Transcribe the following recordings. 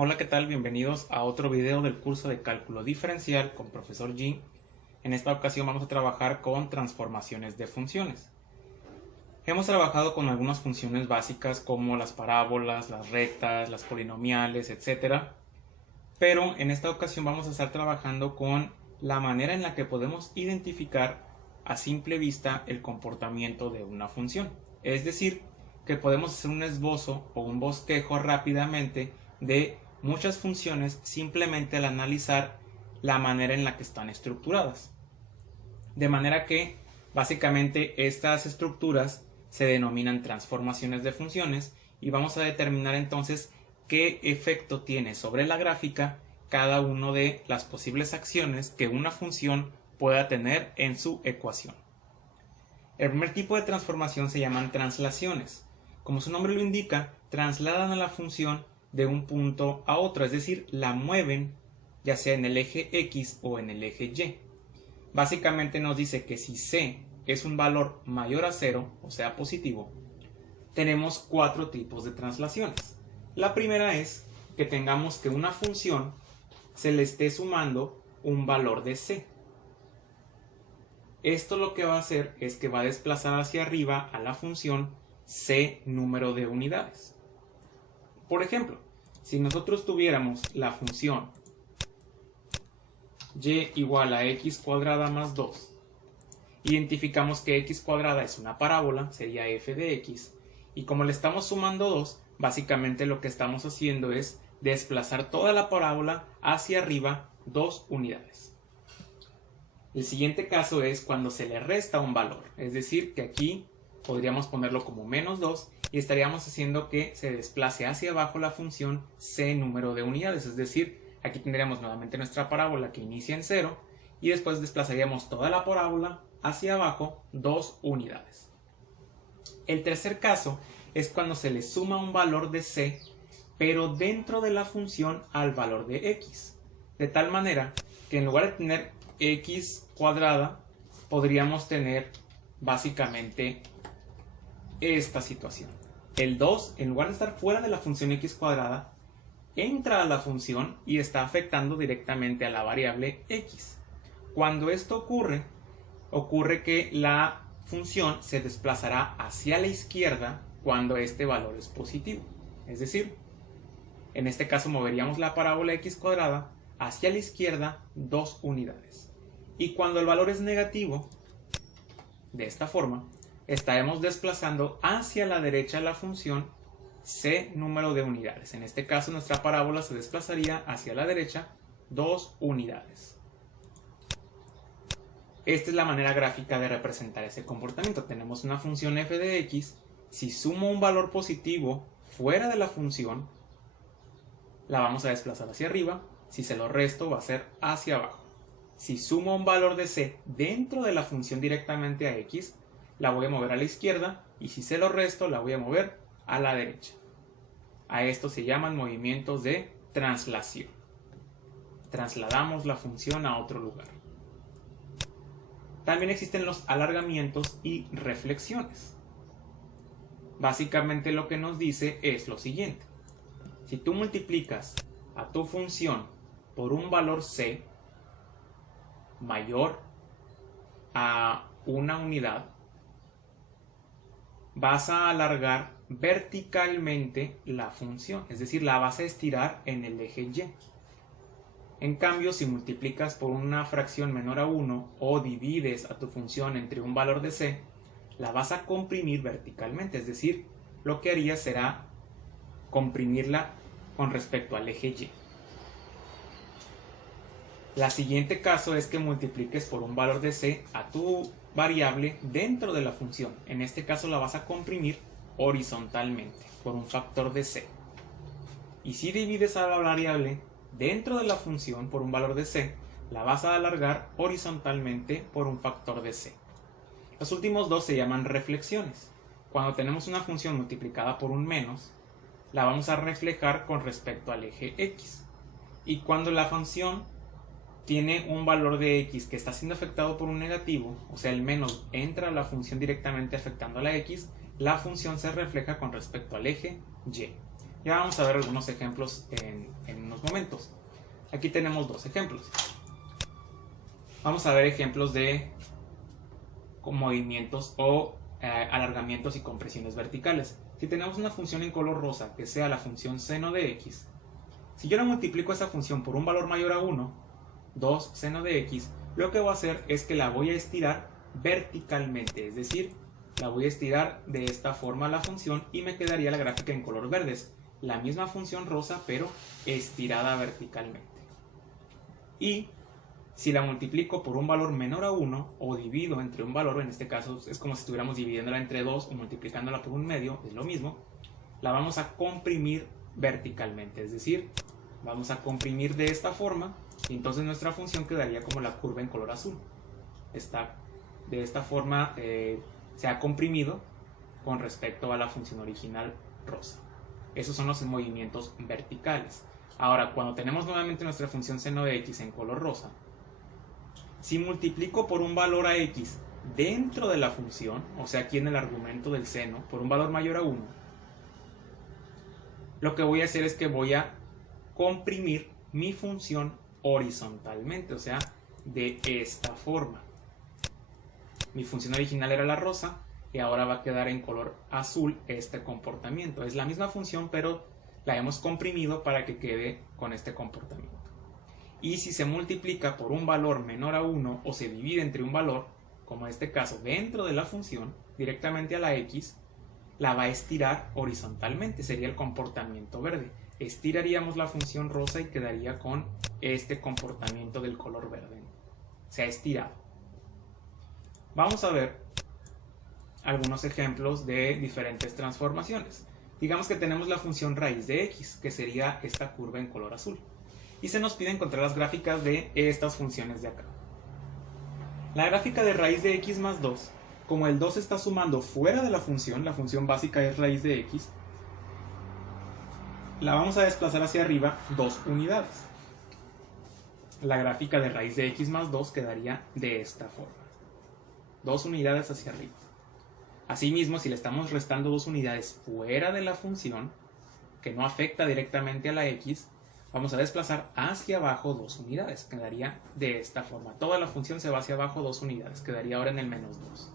Hola, ¿qué tal? Bienvenidos a otro video del curso de cálculo diferencial con profesor Jin. En esta ocasión vamos a trabajar con transformaciones de funciones. Hemos trabajado con algunas funciones básicas como las parábolas, las rectas, las polinomiales, etc. Pero en esta ocasión vamos a estar trabajando con la manera en la que podemos identificar a simple vista el comportamiento de una función. Es decir, que podemos hacer un esbozo o un bosquejo rápidamente de muchas funciones simplemente al analizar la manera en la que están estructuradas. De manera que básicamente estas estructuras se denominan transformaciones de funciones y vamos a determinar entonces qué efecto tiene sobre la gráfica cada una de las posibles acciones que una función pueda tener en su ecuación. El primer tipo de transformación se llaman translaciones. Como su nombre lo indica, trasladan a la función de un punto a otro, es decir, la mueven ya sea en el eje X o en el eje Y. Básicamente nos dice que si C es un valor mayor a 0, o sea positivo, tenemos cuatro tipos de translaciones. La primera es que tengamos que una función se le esté sumando un valor de C. Esto lo que va a hacer es que va a desplazar hacia arriba a la función C número de unidades. Por ejemplo, si nosotros tuviéramos la función y igual a x cuadrada más 2, identificamos que x cuadrada es una parábola, sería f de x, y como le estamos sumando 2, básicamente lo que estamos haciendo es desplazar toda la parábola hacia arriba 2 unidades. El siguiente caso es cuando se le resta un valor, es decir, que aquí podríamos ponerlo como menos 2 y estaríamos haciendo que se desplace hacia abajo la función c número de unidades, es decir, aquí tendríamos nuevamente nuestra parábola que inicia en 0 y después desplazaríamos toda la parábola hacia abajo 2 unidades. El tercer caso es cuando se le suma un valor de c, pero dentro de la función al valor de x, de tal manera que en lugar de tener x cuadrada, podríamos tener básicamente esta situación. El 2, en lugar de estar fuera de la función x cuadrada, entra a la función y está afectando directamente a la variable x. Cuando esto ocurre que la función se desplazará hacia la izquierda cuando este valor es positivo. Es decir, en este caso moveríamos la parábola x cuadrada hacia la izquierda 2 unidades. Y cuando el valor es negativo, de esta forma, estaremos desplazando hacia la derecha la función c número de unidades. En este caso nuestra parábola se desplazaría hacia la derecha 2 unidades. Esta es la manera gráfica de representar ese comportamiento. Tenemos una función f de x. Si sumo un valor positivo fuera de la función, la vamos a desplazar hacia arriba. Si se lo resto, va a ser hacia abajo. Si sumo un valor de c dentro de la función directamente a x, la voy a mover a la izquierda, y si se lo resto, la voy a mover a la derecha. A esto se llaman movimientos de translación. Trasladamos la función a otro lugar. También existen los alargamientos y reflexiones. Básicamente lo que nos dice es lo siguiente. Si tú multiplicas a tu función por un valor c mayor a una unidad, vas a alargar verticalmente la función, es decir, la vas a estirar en el eje Y. En cambio, si multiplicas por una fracción menor a 1 o divides a tu función entre un valor de c, la vas a comprimir verticalmente, es decir, lo que harías será comprimirla con respecto al eje Y. El siguiente caso es que multipliques por un valor de c a tu variable dentro de la función. En este caso la vas a comprimir horizontalmente por un factor de c. Y si divides a la variable dentro de la función por un valor de c, la vas a alargar horizontalmente por un factor de c. Los últimos dos se llaman reflexiones. Cuando tenemos una función multiplicada por un menos, la vamos a reflejar con respecto al eje x. Y cuando la función tiene un valor de x que está siendo afectado por un negativo, o sea el menos entra a la función directamente afectando a la x, la función se refleja con respecto al eje y. Ya vamos a ver algunos ejemplos en unos momentos. Aquí tenemos dos ejemplos. Vamos a ver ejemplos de movimientos o alargamientos y compresiones verticales. Si tenemos una función en color rosa que sea la función seno de x, si yo la multiplico esa función por un valor mayor a 1, 2 seno de x, lo que voy a hacer es que la voy a estirar verticalmente, es decir, la voy a estirar de esta forma la función y me quedaría la gráfica en color verdes, la misma función rosa pero estirada verticalmente. Y si la multiplico por un valor menor a 1 o divido entre un valor, en este caso es como si estuviéramos dividiéndola entre 2 o multiplicándola por un medio, es lo mismo, la vamos a comprimir verticalmente, es decir, vamos a comprimir de esta forma y entonces nuestra función quedaría como la curva en color azul. De esta forma se ha comprimido con respecto a la función original rosa. Esos son los movimientos verticales. Ahora, cuando tenemos nuevamente nuestra función seno de x en color rosa, si multiplico por un valor a x dentro de la función, o sea aquí en el argumento del seno, por un valor mayor a 1, lo que voy a hacer es que voy a comprimir mi función horizontalmente, o sea, de esta forma. Mi función original era la rosa y ahora va a quedar en color azul este comportamiento. Es la misma función, pero la hemos comprimido para que quede con este comportamiento. Y si se multiplica por un valor menor a 1 o se divide entre un valor, como en este caso dentro de la función, directamente a la x, la va a estirar horizontalmente, sería el comportamiento verde. Estiraríamos la función rosa y quedaría con este comportamiento del color verde. Se ha estirado. Vamos a ver algunos ejemplos de diferentes transformaciones. Digamos que tenemos la función raíz de x, que sería esta curva en color azul. Y se nos pide encontrar las gráficas de estas funciones de acá. La gráfica de raíz de x más 2, como el 2 está sumando fuera de la función básica es raíz de x, la vamos a desplazar hacia arriba 2 unidades. La gráfica de raíz de x más 2 quedaría de esta forma. 2 unidades hacia arriba. Asimismo, si le estamos restando 2 unidades fuera de la función, que no afecta directamente a la x, vamos a desplazar hacia abajo 2 unidades. Quedaría de esta forma. Toda la función se va hacia abajo 2 unidades. Quedaría ahora en el menos 2.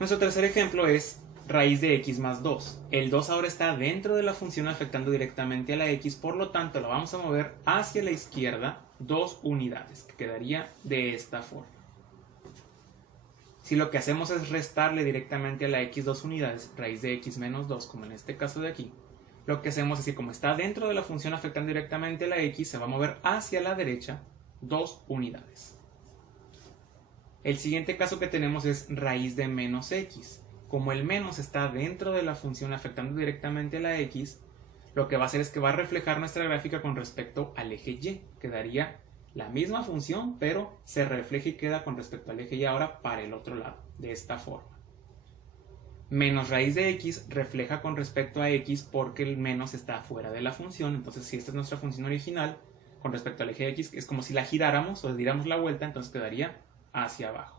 Nuestro tercer ejemplo es raíz de x más 2. El 2 ahora está dentro de la función afectando directamente a la x, por lo tanto la vamos a mover hacia la izquierda 2 unidades, que quedaría de esta forma. Si lo que hacemos es restarle directamente a la x 2 unidades, raíz de x menos 2, como en este caso de aquí, lo que hacemos es que como está dentro de la función afectando directamente a la x, se va a mover hacia la derecha 2 unidades. El siguiente caso que tenemos es raíz de menos x. Como el menos está dentro de la función afectando directamente a la x, lo que va a hacer es que va a reflejar nuestra gráfica con respecto al eje y. Quedaría la misma función, pero se refleja y queda con respecto al eje y ahora para el otro lado, de esta forma. Menos raíz de x refleja con respecto a x porque el menos está fuera de la función. Entonces, si esta es nuestra función original, con respecto al eje de x, es como si la giráramos o le diéramos la vuelta, entonces quedaría hacia abajo.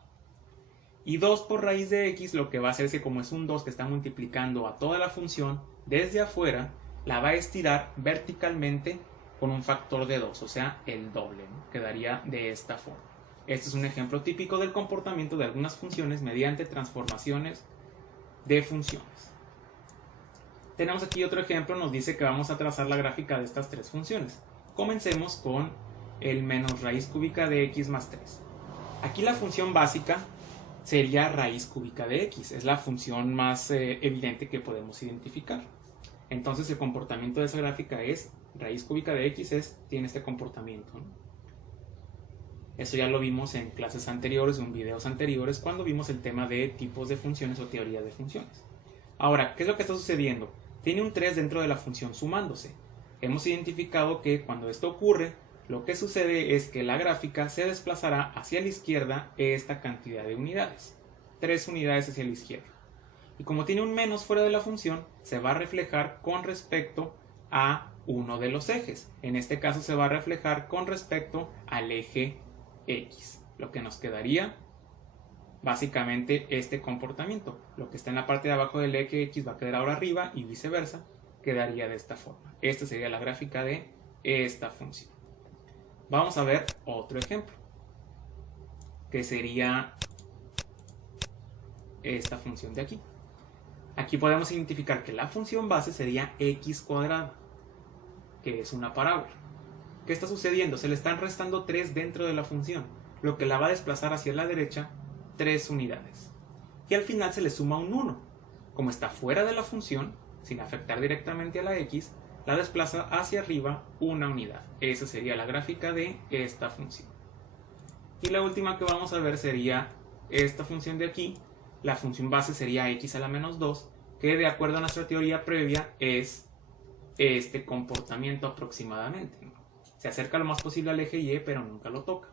Y 2 por raíz de x lo que va a hacer es que como es un 2 que está multiplicando a toda la función, desde afuera la va a estirar verticalmente con un factor de 2, o sea, el doble, ¿no? Quedaría de esta forma. Este es un ejemplo típico del comportamiento de algunas funciones mediante transformaciones de funciones. Tenemos aquí otro ejemplo, nos dice que vamos a trazar la gráfica de estas tres funciones. Comencemos con el menos raíz cúbica de x más 3. Aquí la función básica sería raíz cúbica de x, es la función más evidente que podemos identificar. Entonces el comportamiento de esa gráfica es raíz cúbica de x tiene este comportamiento, ¿no? Eso ya lo vimos en clases anteriores o en videos anteriores cuando vimos el tema de tipos de funciones o teoría de funciones. Ahora, ¿qué es lo que está sucediendo? Tiene un 3 dentro de la función sumándose. Hemos identificado que cuando esto ocurre, lo que sucede es que la gráfica se desplazará hacia la izquierda esta cantidad de unidades. 3 unidades hacia la izquierda. Y como tiene un menos fuera de la función, se va a reflejar con respecto a uno de los ejes. En este caso se va a reflejar con respecto al eje X. Lo que nos quedaría básicamente este comportamiento. Lo que está en la parte de abajo del eje X va a quedar ahora arriba y viceversa. quedaría de esta forma. Esta sería la gráfica de esta función. Vamos a ver otro ejemplo, que sería esta función de aquí. Aquí podemos identificar que la función base sería x cuadrada, que es una parábola. ¿Qué está sucediendo? Se le están restando 3 dentro de la función, lo que la va a desplazar hacia la derecha 3 unidades. Y al final se le suma un 1. Como está fuera de la función, sin afectar directamente a la x, la desplaza hacia arriba una unidad. Esa sería la gráfica de esta función. Y la última que vamos a ver sería esta función de aquí. La función base sería x a la menos 2, que de acuerdo a nuestra teoría previa es este comportamiento aproximadamente, ¿no? Se acerca lo más posible al eje y, pero nunca lo toca.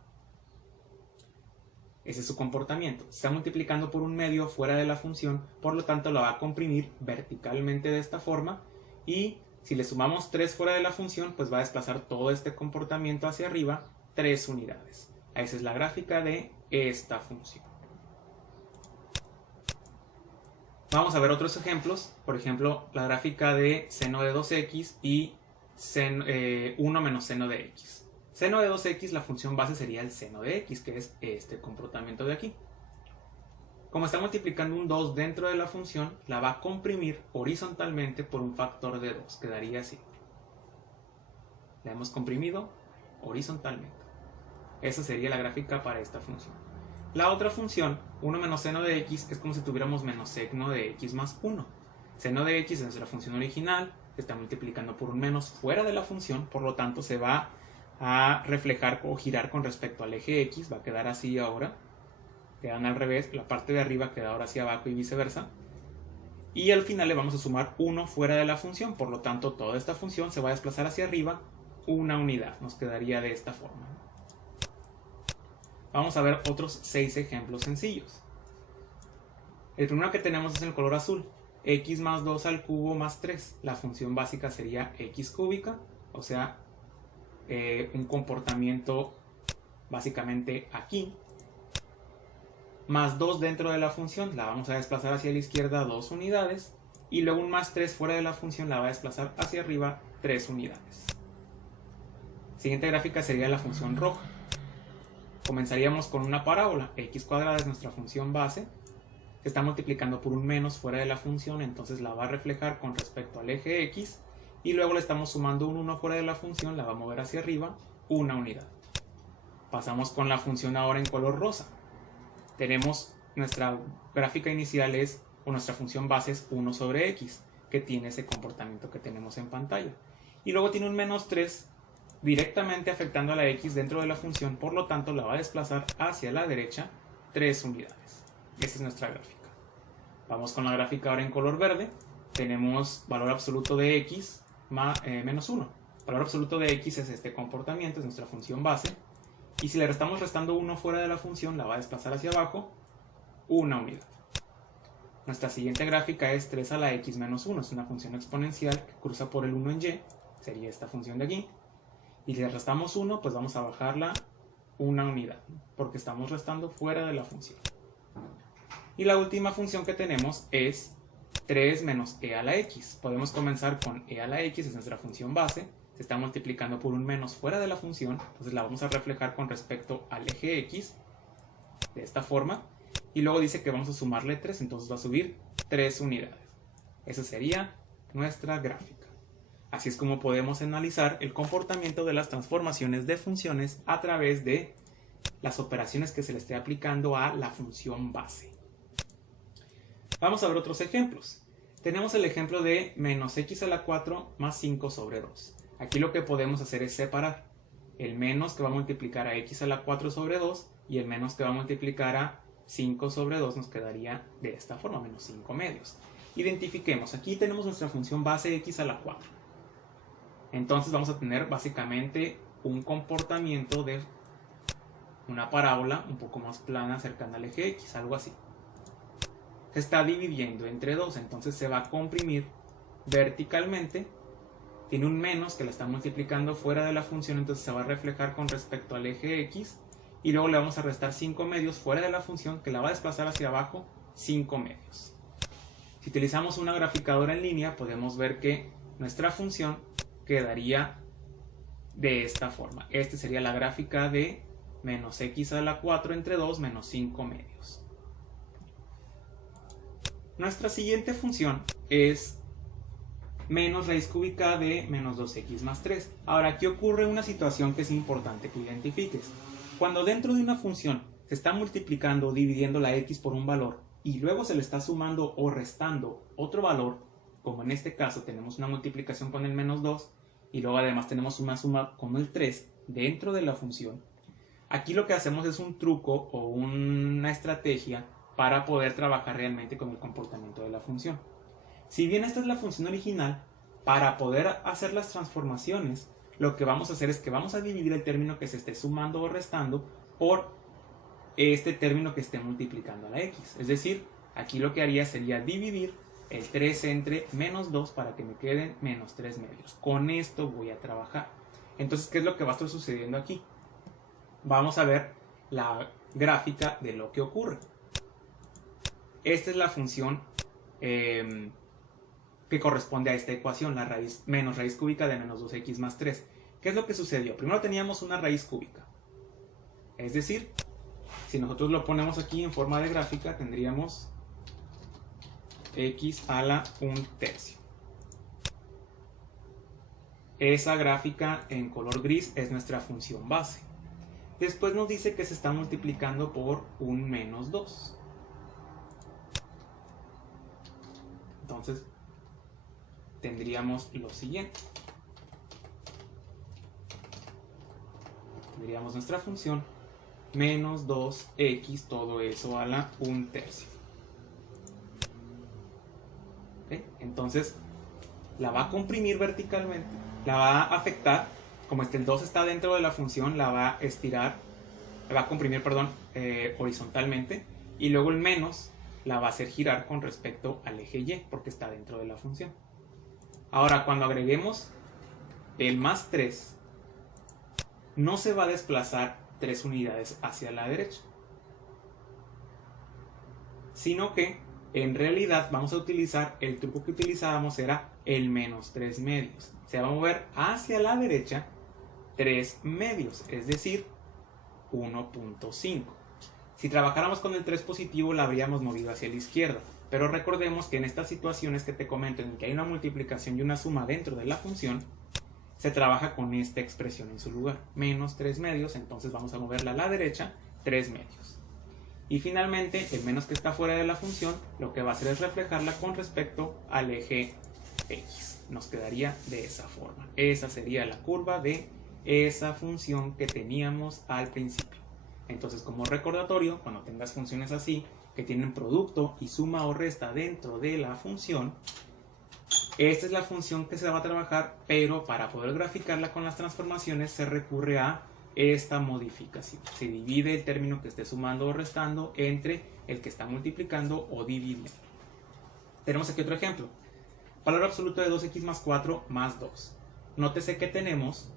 Ese es su comportamiento. Se está multiplicando por un medio fuera de la función, por lo tanto la va a comprimir verticalmente de esta forma, y si le sumamos 3 fuera de la función, pues va a desplazar todo este comportamiento hacia arriba 3 unidades. Esa es la gráfica de esta función. Vamos a ver otros ejemplos. Por ejemplo, la gráfica de seno de 2x y 1 menos seno de x. Seno de 2x, la función base sería el seno de x, que es este comportamiento de aquí. Como está multiplicando un 2 dentro de la función, la va a comprimir horizontalmente por un factor de 2. Quedaría así. La hemos comprimido horizontalmente. Esa sería la gráfica para esta función. La otra función, 1 menos seno de x, es como si tuviéramos menos seno de x más 1. Seno de x es la función original, se está multiplicando por un menos fuera de la función, por lo tanto se va a reflejar o girar con respecto al eje x, va a quedar así ahora, quedan al revés, la parte de arriba queda ahora hacia abajo y viceversa, y al final le vamos a sumar 1 fuera de la función, por lo tanto toda esta función se va a desplazar hacia arriba una unidad, nos quedaría de esta forma. Vamos a ver otros 6 ejemplos sencillos. El primero que tenemos es el color azul, x más 2 al cubo más 3. La función básica sería x cúbica, o sea, un comportamiento básicamente aquí, más 2 dentro de la función, la vamos a desplazar hacia la izquierda 2 unidades, y luego un más 3 fuera de la función la va a desplazar hacia arriba 3 unidades. Siguiente gráfica sería la función roja. Comenzaríamos con una parábola, x cuadrada es nuestra función base, se está multiplicando por un menos fuera de la función, entonces la va a reflejar con respecto al eje x, y luego le estamos sumando un 1 fuera de la función, la va a mover hacia arriba una unidad. Pasamos con la función ahora en color rosa. Tenemos nuestra gráfica inicial o nuestra función base es 1 sobre x, que tiene ese comportamiento que tenemos en pantalla. Y luego tiene un menos 3 directamente afectando a la x dentro de la función, por lo tanto la va a desplazar hacia la derecha 3 unidades. Esa es nuestra gráfica. Vamos con la gráfica ahora en color verde. Tenemos valor absoluto de x menos 1. Valor absoluto de x es este comportamiento, es nuestra función base. Y si le estamos restando 1 fuera de la función, la va a desplazar hacia abajo una unidad. Nuestra siguiente gráfica es 3 a la x menos 1. Es una función exponencial que cruza por el 1 en y. Sería esta función de aquí. Y si le restamos 1, pues vamos a bajarla una unidad, porque estamos restando fuera de la función. Y la última función que tenemos es 3 menos e a la x. Podemos comenzar con e a la x, es nuestra función base. Se está multiplicando por un menos fuera de la función, entonces la vamos a reflejar con respecto al eje x, de esta forma. Y luego dice que vamos a sumarle 3, entonces va a subir 3 unidades. Esa sería nuestra gráfica. Así es como podemos analizar el comportamiento de las transformaciones de funciones a través de las operaciones que se le esté aplicando a la función base. Vamos a ver otros ejemplos. Tenemos el ejemplo de menos x a la 4 más 5 sobre 2. Aquí lo que podemos hacer es separar el menos que va a multiplicar a x a la 4 sobre 2 y el menos que va a multiplicar a 5 sobre 2 nos quedaría de esta forma, menos 5 medios. Identifiquemos, aquí tenemos nuestra función base x a la 4. Entonces vamos a tener básicamente un comportamiento de una parábola un poco más plana cercana al eje x, algo así. Se está dividiendo entre 2, entonces se va a comprimir verticalmente. Tiene un menos que la está multiplicando fuera de la función, entonces se va a reflejar con respecto al eje x. Y luego le vamos a restar 5 medios fuera de la función, que la va a desplazar hacia abajo 5 medios. Si utilizamos una graficadora en línea, podemos ver que nuestra función quedaría de esta forma. Esta sería la gráfica de menos x a la 4 entre 2 menos 5 medios. Nuestra siguiente función es menos raíz cúbica de menos 2x más 3. Ahora aquí ocurre una situación que es importante que identifiques. Cuando dentro de una función se está multiplicando o dividiendo la x por un valor y luego se le está sumando o restando otro valor, como en este caso tenemos una multiplicación con el menos 2 y luego además tenemos una suma con el 3 dentro de la función, aquí lo que hacemos es un truco o una estrategia para poder trabajar realmente con el comportamiento de la función. Si bien esta es la función original, para poder hacer las transformaciones, lo que vamos a hacer es que vamos a dividir el término que se esté sumando o restando por este término que esté multiplicando a la x. Es decir, aquí lo que haría sería dividir el 3 entre menos 2 para que me queden menos 3 medios. Con esto voy a trabajar. Entonces, ¿qué es lo que va a estar sucediendo aquí? Vamos a ver la gráfica de lo que ocurre. Esta es la función que corresponde a esta ecuación, la raíz menos raíz cúbica de menos 2x más 3. ¿Qué es lo que sucedió? Primero teníamos una raíz cúbica. Es decir, si nosotros lo ponemos aquí en forma de gráfica, tendríamos x a la 1/3. Esa gráfica en color gris es nuestra función base. Después nos dice que se está multiplicando por un menos 2. Entonces, tendríamos lo siguiente. Tendríamos nuestra función menos 2x, todo eso a la 1/3. ¿Okay? Entonces, la va a comprimir verticalmente, la va a afectar, como el 2 está dentro de la función, la va a estirar, la va a comprimir, perdón, horizontalmente, y luego el menos la va a hacer girar con respecto al eje y, porque está dentro de la función. Ahora, cuando agreguemos el más 3, no se va a desplazar 3 unidades hacia la derecha, sino que en realidad vamos a utilizar el truco que utilizábamos, era el menos 3 medios. Se va a mover hacia la derecha 3 medios, es decir, 1.5. Si trabajáramos con el 3 positivo, la habríamos movido hacia la izquierda. Pero recordemos que en estas situaciones que te comento, en que hay una multiplicación y una suma dentro de la función, se trabaja con esta expresión en su lugar, menos 3 medios, entonces vamos a moverla a la derecha 3 medios. Y finalmente, el menos que está fuera de la función, lo que va a hacer es reflejarla con respecto al eje x. Nos quedaría de esa forma. Esa sería la curva de esa función que teníamos al principio. Entonces, como recordatorio, cuando tengas funciones así, que tienen producto y suma o resta dentro de la función, esta es la función que se va a trabajar, pero para poder graficarla con las transformaciones se recurre a esta modificación. Se divide el término que esté sumando o restando entre el que está multiplicando o dividiendo. Tenemos aquí otro ejemplo. Valor absoluto de 2x más 4 más 2. Nótese que tenemos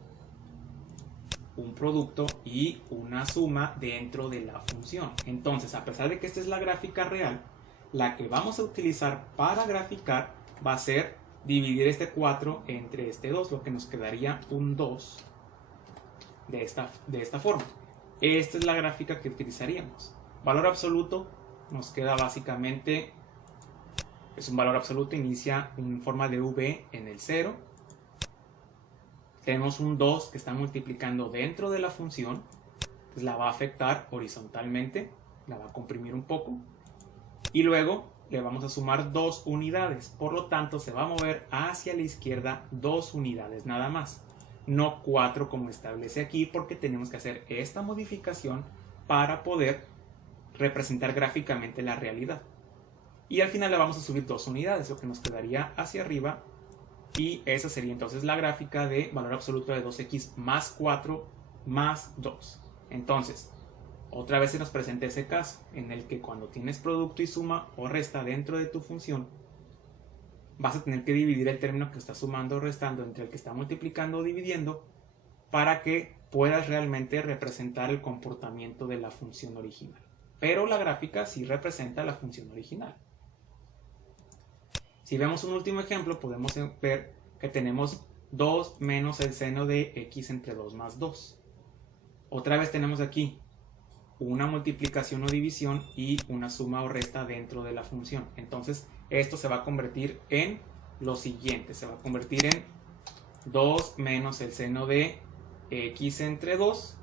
un producto y una suma dentro de la función. Entonces, a pesar de que esta es la gráfica real, la que vamos a utilizar para graficar va a ser dividir este 4 entre este 2, lo que nos quedaría un 2 de esta forma. Esta es la gráfica que utilizaríamos. Valor absoluto nos queda básicamente, es un valor absoluto, inicia en forma de V en el 0. Tenemos un 2 que está multiplicando dentro de la función, pues la va a afectar horizontalmente, la va a comprimir un poco, y luego le vamos a sumar 2 unidades, por lo tanto se va a mover hacia la izquierda 2 unidades nada más, no 4 como establece aquí, porque tenemos que hacer esta modificación para poder representar gráficamente la realidad. Y al final le vamos a subir 2 unidades, lo que nos quedaría hacia arriba, y esa sería entonces la gráfica de valor absoluto de 2x más 4 más 2. Entonces, otra vez se nos presenta ese caso en el que cuando tienes producto y suma o resta dentro de tu función, vas a tener que dividir el término que está sumando o restando entre el que está multiplicando o dividiendo para que puedas realmente representar el comportamiento de la función original. Pero la gráfica sí representa la función original. Si vemos un último ejemplo, podemos ver que tenemos 2 menos el seno de x entre 2 más 2. Otra vez tenemos aquí una multiplicación o división y una suma o resta dentro de la función. Entonces esto se va a convertir en lo siguiente. Se va a convertir en 2 menos el seno de x entre 2.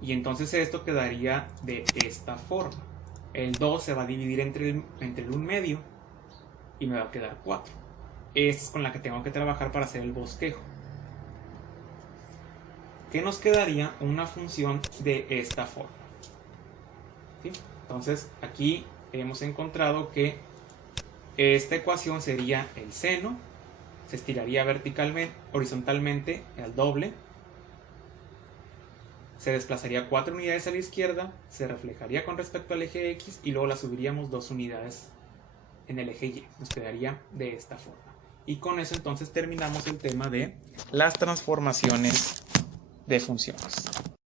Y entonces esto quedaría de esta forma. El 2 se va a dividir entre el 1 medio y me va a quedar 4. Esta es con la que tengo que trabajar para hacer el bosquejo. ¿Qué nos quedaría? Una función de esta forma. ¿Sí? Entonces aquí hemos encontrado que esta ecuación sería el seno, se estiraría verticalmente, horizontalmente al doble, se desplazaría 4 unidades a la izquierda, se reflejaría con respecto al eje X y luego la subiríamos 2 unidades en el eje Y. Nos quedaría de esta forma. Y con eso entonces terminamos el tema de las transformaciones de funciones.